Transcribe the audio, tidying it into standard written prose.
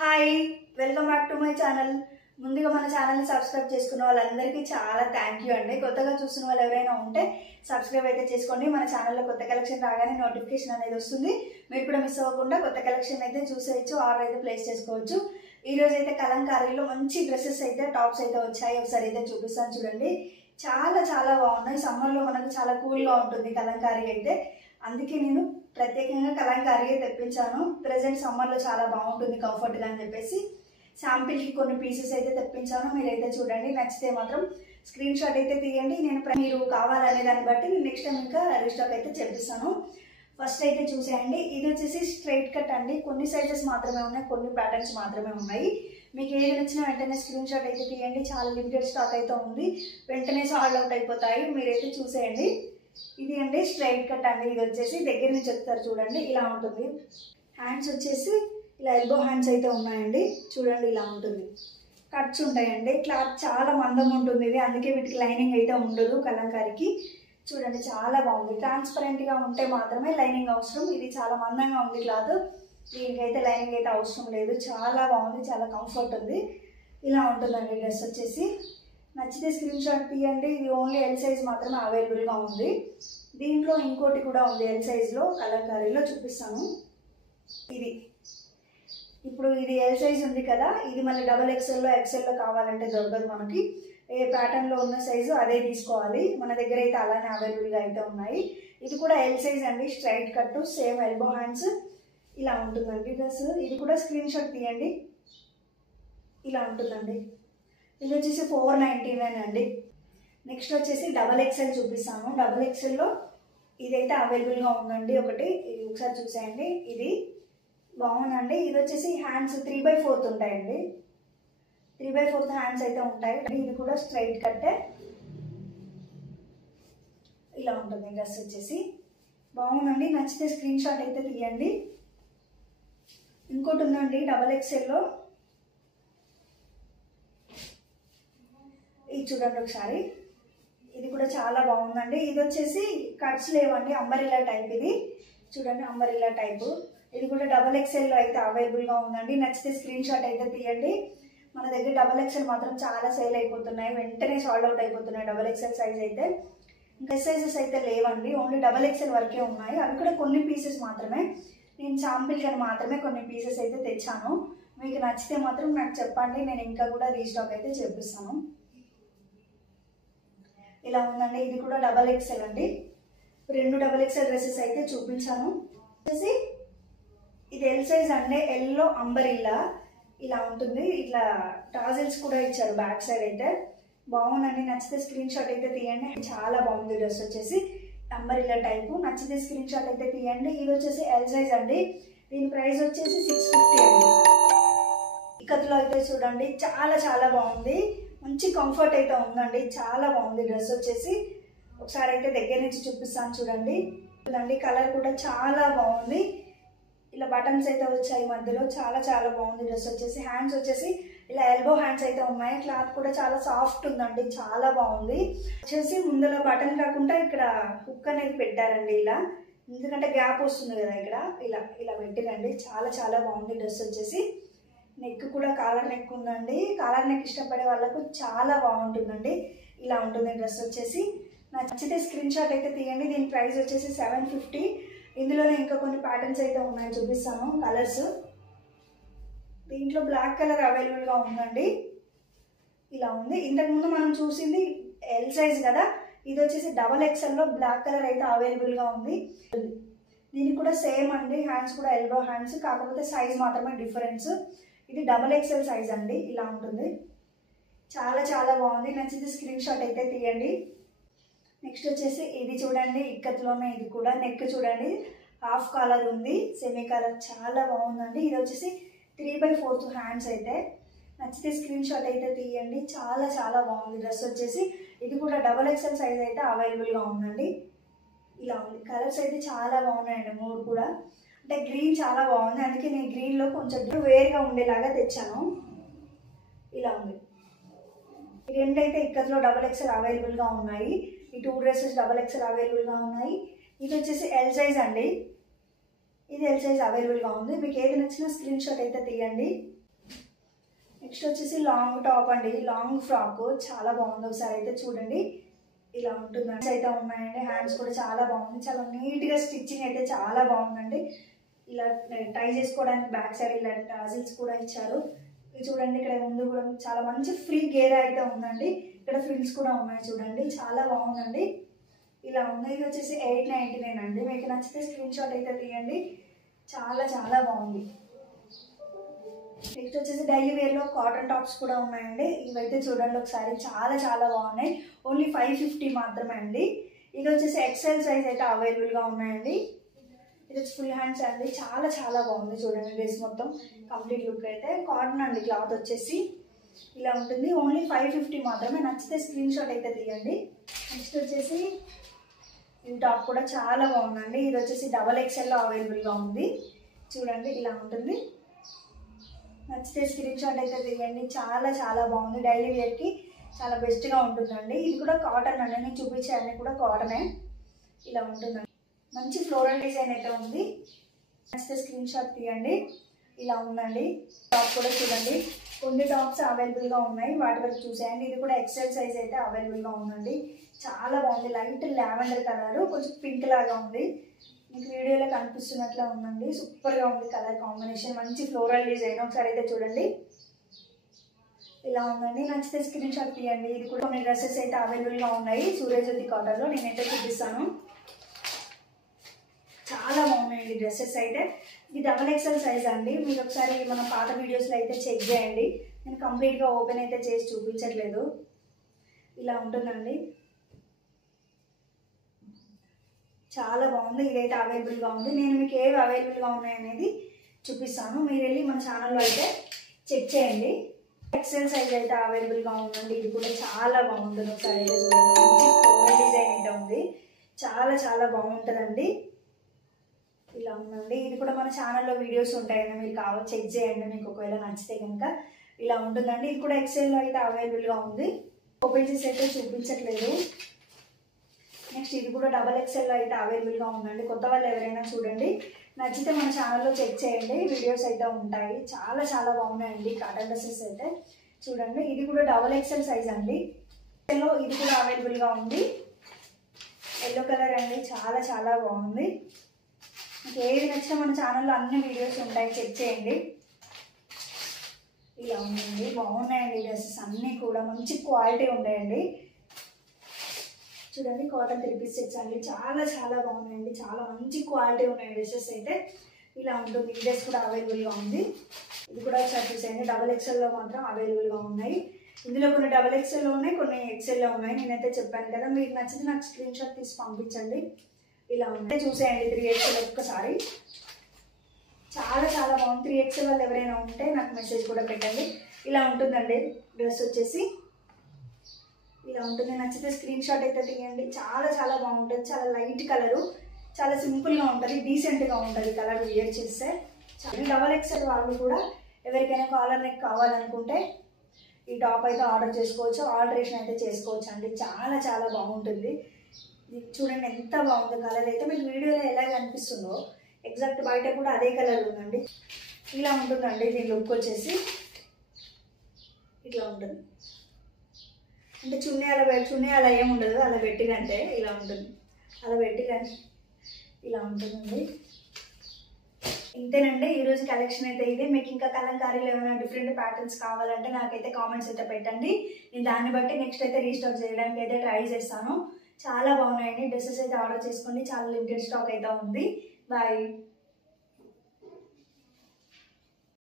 Hi welcome back to my channel. ముందుగా మన ఛానల్ని సబ్స్క్రైబ్ చేసుకున్న వాళ్ళందరికీ చాలా థ్యాంక్ యూ అండి. కొత్తగా చూసిన వాళ్ళు ఎవరైనా ఉంటే సబ్స్క్రైబ్ అయితే చేసుకోండి. మన ఛానల్లో కొత్త కలెక్షన్ రాగానే నోటిఫికేషన్ అనేది వస్తుంది. మీరు కూడా మిస్ అవ్వకుండా కొత్త కలెక్షన్ అయితే చూసేయచ్చు, ఆర్డర్ అయితే ప్లేస్ చేసుకోవచ్చు. ఈ రోజు అయితే కలంకారీలో మంచి డ్రెస్సెస్ అయితే టాప్స్ అయితే వచ్చాయి. ఒకసారి అయితే చూపిస్తాను చూడండి. చాలా చాలా బాగున్నాయి. సమ్మర్లో మనకు చాలా కూల్గా ఉంటుంది కలంకారీ అయితే, అందుకే నేను ప్రత్యేకంగా కలంకారీ తెప్పించాను. ప్రెసెంట్ సమ్మర్లో చాలా బాగుంటుంది కంఫర్ట్గా అని చెప్పేసి శాంపిల్కి కొన్ని పీసెస్ అయితే తెప్పించాను. మీరైతే చూడండి, నచ్చితే మాత్రం స్క్రీన్ షాట్ అయితే తీయండి. మీరు కావాలనే దాన్ని బట్టి నేను నెక్స్ట్ టైం ఇంకా రీస్టాక్ అయితే చెప్పిస్తాను. ఫస్ట్ అయితే చూసేయండి. ఇది వచ్చేసి స్ట్రైట్ కట్ అండి. కొన్ని సైజెస్ మాత్రమే ఉన్నాయి, కొన్ని ప్యాటర్న్స్ మాత్రమే ఉన్నాయి. మీకు ఏది నచ్చినా వెంటనే స్క్రీన్ షాట్ అయితే తీయండి. చాలా లిమిటెడ్ స్టాక్ అయితే ఉంది, వెంటనే సాల్డ్ అవుట్ అయిపోతాయి. మీరైతే చూసేయండి. ఇది అండి స్ట్రైట్ కట్ అండి. ఇది వచ్చేసి దగ్గర నుంచి చెప్తారు చూడండి, ఇలా ఉంటుంది. హ్యాండ్స్ వచ్చేసి ఇలా ఎల్బో హ్యాండ్స్ అయితే ఉన్నాయండి. చూడండి ఇలా ఉంటుంది. కట్స్ ఉంటాయండి. క్లాత్ చాలా మందంగా ఉంటుంది ఇది, అందుకే వీటికి లైనింగ్ అయితే ఉండదు కలంకారీకి. చూడండి చాలా బాగుంది. ట్రాన్స్పరెంట్గా ఉంటే మాత్రమే లైనింగ్ అవసరం. ఇది చాలా మందంగా ఉంది క్లాత్, దీనికైతే లైనింగ్ అయితే అవసరం లేదు. చాలా బాగుంది, చాలా కంఫర్ట్ ఉంది. ఇలా ఉంటుందండి డ్రెస్ వచ్చేసి. నచ్చితే స్క్రీన్ షాట్ తీయండి. ఇది ఓన్లీ ఎల్ సైజ్ మాత్రమే అవైలబుల్గా ఉంది. దీంట్లో ఇంకోటి కూడా ఉంది ఎల్ సైజ్లో, కలంకారీలో చూపిస్తాను. ఇది ఇప్పుడు ఇది ఎల్ సైజ్ ఉంది కదా, ఇది మళ్ళీ డబల్ ఎక్స్ఎల్లో ఎక్స్ఎల్లో కావాలంటే దొరకదు మనకి. ఏ ప్యాటర్న్లో ఉన్న సైజు అదే తీసుకోవాలి. మన దగ్గర అయితే అలానే అవైలబుల్గా అయితే ఉన్నాయి. ఇది కూడా ఎల్ సైజ్ అండి. Straight cut, same elbow hands, ఇలా ఉంటుందండి డ్రెస్. ఇది కూడా స్క్రీన్ షాట్ తీయండి. ఇలా ఉంటుందండి. ఇది వచ్చేసి 499 అండి. నెక్స్ట్ వచ్చేసి డబల్ ఎక్స్ఎల్ చూపిస్తాను. డబల్ ఎక్స్ఎల్లో ఇదైతే అవైలబుల్గా ఉందండి ఒకటి. ఇది ఒకసారి చూసేయండి. ఇది బాగుందండి. ఇది వచ్చేసి హ్యాండ్స్ 3/4 ఉంటాయండి. 3/4 హ్యాండ్స్ అయితే ఉంటాయి. ఇది కూడా స్ట్రైట్ కట్టే, ఇలా ఉంటుంది డ్రెస్ వచ్చేసి. బాగుందండి. నచ్చితే స్క్రీన్ షాట్ అయితే తీయండి. ఇంకోటి ఉందండి డబల్ ఎక్స్ఎల్లో, ఇది చూడండి ఒకసారి. ఇది కూడా చాలా బాగుందండి. ఇది వచ్చేసి కట్స్ లేవండి, అంబరిల్లా టైప్. ఇది చూడండి అంబరిల్లా టైపు. ఇది కూడా డబల్ ఎక్స్ఎల్లో అయితే అవైలబుల్గా ఉందండి. నచ్చితే స్క్రీన్ షాట్ అయితే తీయండి. మన దగ్గర డబల్ ఎక్స్ఎల్ మాత్రం చాలా సేల్ అయిపోతున్నాయి, వెంటనే సాల్డ్ అవుట్ అయిపోతున్నాయి డబల్ ఎక్స్ఎల్ సైజ్ అయితే. ఇంకా సైజెస్ అయితే లేవండి, ఓన్లీ డబల్ ఎక్స్ఎల్ వరకే ఉన్నాయి. అవి కూడా కొన్ని పీసెస్ మాత్రమే. నేను శాంపిల్ కానీ మాత్రమే కొన్ని పీసెస్ అయితే తెచ్చాను. మీకు నచ్చితే మాత్రం నాకు చెప్పండి, నేను ఇంకా కూడా రీస్టాక్ అయితే చేపిస్తాను. ఇలా ఉందండి. ఇది కూడా డబల్ ఎక్స్ఎల్ అండి. 2 డబల్ ఎక్స్ఎల్ డ్రెస్సెస్ అయితే చూపించాను. వచ్చేసి ఇది ఎల్ సైజ్ అండి. ఎల్లో అంబరిల్లా ఇలా ఉంటుంది. ఇట్లా టాజిల్స్ కూడా ఇచ్చారు బ్యాక్ సైడ్ అయితే. బాగుందండి. నచ్చితే స్క్రీన్ షాట్ అయితే తీయండి. చాలా బాగుంది డ్రెస్ వచ్చేసి, అంబరిల్లా టైపు. నచ్చితే స్క్రీన్ షాట్ అయితే తీయండి. ఇది వచ్చేసి ఎల్ సైజ్ అండి. దీని ప్రైస్ వచ్చేసి 650 అండి. ఇక్కత్లో అయితే చూడండి చాలా చాలా బాగుంది. మంచి కంఫర్ట్ అయితే ఉందండి. చాలా బాగుంది డ్రెస్ వచ్చేసి. ఒకసారి అయితే దగ్గర నుంచి చూపిస్తాను చూడండి. కలర్ కూడా చాలా బాగుంది. ఇలా బటన్స్ అయితే వచ్చాయి మధ్యలో. చాలా చాలా బాగుంది డ్రెస్ వచ్చేసి. హ్యాండ్స్ వచ్చేసి ఇలా ఎల్బో హ్యాండ్స్ అయితే ఉన్నాయి. క్లాత్ కూడా చాలా సాఫ్ట్ ఉందండి, చాలా బాగుంది. వచ్చేసి ముందులో బటన్ కాకుండా ఇక్కడ హుక్ అనేది పెట్టారండి ఇలా, ఎందుకంటే గ్యాప్ వస్తుంది కదా ఇక్కడ. ఇలా ఇలా పెట్టిరండి. చాలా చాలా బాగుంది డ్రెస్ వచ్చేసి. నెక్ కూడా కాలర్ నెక్ ఉందండి. కాలర్ నెక్ ఇష్టపడే వాళ్ళకు చాలా బాగుంటుందండి. ఇలా ఉంటుంది డ్రెస్ వచ్చేసి. నచ్చితే స్క్రీన్ షాట్ అయితే తీయండి. దీని ప్రైస్ వచ్చేసి 750. ఇందులోనే ఇంకా కొన్ని ప్యాటర్న్స్ అయితే ఉన్నాయి, చూపిస్తాను కలర్స్. దీంట్లో బ్లాక్ కలర్ అవైలబుల్గా ఉందండి. ఇలా ఉంది. ఇంతకుముందు మనం చూసింది ఎల్ సైజ్ కదా, ఇది వచ్చేసి డబల్ ఎక్స్ఎల్లో బ్లాక్ కలర్ అయితే అవైలబుల్గా ఉంది. దీనికి కూడా సేమ్ అండి. హ్యాండ్స్ కూడా ఎల్బో హ్యాండ్స్, కాకపోతే సైజ్ మాత్రమే డిఫరెన్స్. ఇది డబల్ ఎక్స్ఎల్ సైజ్ అండి. ఇలా ఉంటుంది. చాలా చాలా బాగుంది. నచ్చితే స్క్రీన్ షాట్ అయితే తీయండి. నెక్స్ట్ వచ్చేసి ఇది చూడండి, ఇక్కత్లోనే ఇది కూడా. నెక్ చూడండి హాఫ్ కాలర్ ఉంది, సెమీ కాలర్. చాలా బాగుందండి. ఇది వచ్చేసి 3/4 హ్యాండ్స్ అయితే. నచ్చితే స్క్రీన్ షాట్ అయితే తీయండి. చాలా చాలా బాగుంది డ్రెస్ వచ్చేసి. ఇది కూడా డబల్ ఎక్స్ఎల్ సైజ్ అయితే అవైలబుల్గా ఉందండి. ఇలా ఉంది. కలర్స్ అయితే చాలా బాగున్నాయండి 3 కూడా. అంటే గ్రీన్ చాలా బాగుంది, అందుకే నేను గ్రీన్లో కొంచెం వేరుగా ఉండేలాగా తెచ్చాను. ఇలా ఉంది. ఈ 2 అయితే ఇక్కత్లో డబల్ ఎక్స్ఎల్ అవైలబుల్గా ఉన్నాయి. ఈ 2 డ్రెస్సెస్ డబల్ ఎక్స్ఎల్ అవైలబుల్గా ఉన్నాయి. ఇది వచ్చేసి ఎల్ సైజ్ అండి. ఇది ఎల్ సైజ్ అవైలబుల్గా ఉంది. మీకు ఏది నచ్చినా స్క్రీన్ షాట్ అయితే తీయండి. నెక్స్ట్ వచ్చేసి లాంగ్ టాప్ అండి, లాంగ్ ఫ్రాక్ చాలా బాగుంది. ఒకసారి అయితే చూడండి, ఇలా ఉంటుంది. హ్యాండ్స్ అయితే ఉన్నాయండి, హ్యాండ్స్ కూడా చాలా బాగుంది, చాలా నీట్గా స్టిచ్చింగ్ అయితే చాలా బాగుందండి. ఇలా టై చేసుకోవడానికి బ్యాక్ సైడ్ ఇలా టాజిల్స్ కూడా ఇచ్చారు. ఇది చూడండి, ఇక్కడ ముందు కూడా చాలా మంచి ఫ్రీ గేర్ అయితే ఉందండి. ఇక్కడ ఫ్రిల్స్ కూడా ఉన్నాయి చూడండి, చాలా బాగుందండి. ఇలా ఉంది. ఇది వచ్చేసి 899 అండి. మీకు నచ్చితే స్క్రీన్ షాట్ అయితే తీయండి, చాలా చాలా బాగుంది. నెక్స్ట్ వచ్చేసి డైలీ వేర్లో కాటన్ టాప్స్ కూడా ఉన్నాయండి. ఇవైతే చూడండి ఒకసారి, చాలా చాలా బాగున్నాయి. ఓన్లీ 550 మాత్రమే అండి. ఇది వచ్చేసి ఎక్సెల్ సైజ్ అయితే అవైలబుల్గా ఉన్నాయండి. ఇది ఫుల్ హ్యాండ్స్ అండి, చాలా చాలా బాగుంది. చూడండి డ్రెస్ మొత్తం కంప్లీట్ లుక్ అయితే కాటన్ అండి. క్లాత్ వచ్చేసి ఇలా ఉంటుంది. ఓన్లీ 550 మాత్రమే. నచ్చితే స్క్రీన్ షాట్ అయితే తీయండి. నెక్స్ట్ వచ్చేసి ఈ టాప్ కూడా చాలా బాగుందండి. ఇది వచ్చేసి XXL లో అవైలబుల్గా ఉంది. చూడండి ఇలా ఉంటుంది. నచ్చితే స్క్రీన్ షాట్ అయితే తీయండి, చాలా చాలా బాగుంది. డైలీ వేర్కి చాలా బెస్ట్గా ఉంటుందండి. ఇది కూడా కాటన్ అండి, నేను చూపించే అన్ని కూడా కాటనే. ఇలా ఉంటుందండి, మంచి ఫ్లోరల్ డిజైన్ అయితే ఉంది. నచ్చితే స్క్రీన్ షాట్ తీయండి. ఇలా ఉందండి. టాప్ కూడా చూడండి, కొన్ని టాప్స్ అవైలబుల్గా ఉన్నాయి, వాటి వరకు చూసేయండి. ఇది కూడా ఎక్సెల్ సైజ్ అయితే అవైలబుల్గా ఉందండి. చాలా బాగుంది. లైట్ లావెండర్ కలర్, కొంచెం పింక్ లాగా ఉంది. మీకు వీడియోలో కనిపిస్తున్నట్లా ఉందండి. సూపర్గా ఉంది కలర్ కాంబినేషన్, మంచి ఫ్లోరల్ డిజైన్. ఒకసారి అయితే చూడండి, ఇలా ఉందండి. నచ్చితే స్క్రీన్ షాట్ తీయండి. ఇది కూడా కొన్ని డ్రెస్సెస్ అయితే అవైలబుల్గా ఉన్నాయి సూర్యజ్యోతి కాటన్లో, నేనైతే చూపిస్తాను. చాలా బాగున్నాయండి డ్రెస్సెస్ అయితే. ఇది XXL సైజ్ అండి. మీరు ఒకసారి మన పాత వీడియోస్లో అయితే చెక్ చేయండి, నేను కంప్లీట్గా ఓపెన్ అయితే చేసి చూపించట్లేదు. ఇలా ఉంటుందండి, చాలా బాగుంది. ఇదైతే అవైలబుల్గా ఉంది. నేను మీకు ఏవి అవైలబుల్గా ఉన్నాయనేది చూపిస్తాను, మీరు వెళ్ళి మన ఛానల్లో అయితే చెక్ చేయండి. ఎక్సెల్ సైజ్ అయితే అవైలబుల్గా ఉందండి. ఇది కూడా చాలా బాగుంటుంది. ఒకసారి అయితే చూడండి, మంచి ఫ్లోరల్ డిజైన్ అయితే ఉంది, చాలా చాలా బాగుంటుందండి. ఇలా ఉందండి. ఇది కూడా మన ఛానల్లో వీడియోస్ ఉంటాయండి, మీరు కావాలి చెక్ చేయండి, మీకు ఒకవేళ నచ్చితే కనుక. ఇలా ఉంటుందండి. ఇది కూడా XXL అయితే అవైలబుల్గా ఉంది. ఓపెన్ చేసి అయితే చూపించట్లేదు. నెక్స్ట్ ఇది కూడా XXL అయితే అవైలబుల్గా ఉందండి. కొత్త వాళ్ళు ఎవరైనా చూడండి, నచ్చితే మన ఛానల్లో చెక్ చేయండి, వీడియోస్ అయితే ఉంటాయి. చాలా చాలా బాగున్నాయండి కాటన్ డ్రెస్సెస్ అయితే. చూడండి ఇది కూడా XXL సైజ్ అండి. ఇది కూడా అవైలబుల్గా ఉంది. ఎల్లో కలర్ అండి, చాలా చాలా బాగుంది. మీకు ఏది నచ్చినా మన ఛానల్లో అన్ని వీడియోస్ ఉంటాయి, చెక్ చేయండి. ఇలా ఉందండి, బాగున్నాయండి డ్రెస్సెస్ అన్నీ కూడా, మంచి క్వాలిటీ ఉంటాయండి. చూడండి కాటన్ 3 పీస్ సెట్స్ అండి, చాలా చాలా బాగున్నాయండి, చాలా మంచి క్వాలిటీ ఉన్నాయి డ్రెస్సెస్ అయితే. ఇలా ఉంటుంది. ఈ డ్రెస్ కూడా అవైలబుల్గా ఉంది. ఇది కూడా ఒకసారి చూసేయండి. XXLలో మాత్రం అవైలబుల్గా ఉన్నాయి. ఇందులో కొన్ని XXLలో ఉన్నాయి, కొన్ని XLలో ఉన్నాయి. నేనైతే చెప్పాను కదా, మీకు నచ్చితే నాకు స్క్రీన్ షాట్ తీసి పంపించండి. ఇలా ఉంటాయి, చూసేయండి. 3XL ఒక్కసారి, చాలా చాలా బాగుంది. 3XL వాళ్ళు ఎవరైనా ఉంటే నాకు మెసేజ్ కూడా పెట్టండి. ఇలా ఉంటుందండి డ్రెస్ వచ్చేసి, ఇలా ఉంటుంది. నచ్చితే స్క్రీన్ షాట్ అయితే తీయండి, చాలా చాలా బాగుంటుంది. చాలా లైట్ కలరు, చాలా సింపుల్గా ఉంటుంది, డీసెంట్గా ఉంటుంది కలర్ వేర్ చేస్తే. XXL వాళ్ళు కూడా ఎవరికైనా కాలర్ నెక్ కావాలనుకుంటే ఈ టాప్ అయితే ఆర్డర్ చేసుకోవచ్చు, ఆల్టరేషన్ అయితే చేసుకోవచ్చు అండి. చాలా చాలా బాగుంటుంది. చూడండి ఎంత బాగుందో కలర్ అయితే. మీకు వీడియోలో ఎలా కనిపిస్తుందో ఎగ్జాక్ట్ బయట కూడా అదే కలర్ ఉందండి. ఇలా ఉంటుందండి దీని లుక్ వచ్చేసి. ఇట్లా ఉంటుంది, అంటే చున్నీ అలా ఏమి ఉండదు, అలా పెట్టినంటే ఇలా ఉంటుంది, అలా పెట్టినంటే ఇలా ఉంటుందండి. ఇంతేనండి ఈరోజు కలెక్షన్ అయితే ఇది. మీకు ఇంకా కలంకారీలో ఏమైనా డిఫరెంట్ ప్యాటర్న్స్ కావాలంటే నాకైతే కామెంట్స్ అయితే పెట్టండి, నేను దాన్ని బట్టి నెక్స్ట్ అయితే రీస్టాక్ చేయడానికి అయితే ట్రై చేస్తాను. చాలా బాగున్నాయండి డ్రెస్సెస్ అయితే ఆర్డర్ చేసుకోండి, చాలా లిమిటెడ్ స్టాక్ అయితే ఉంది. బాయ్.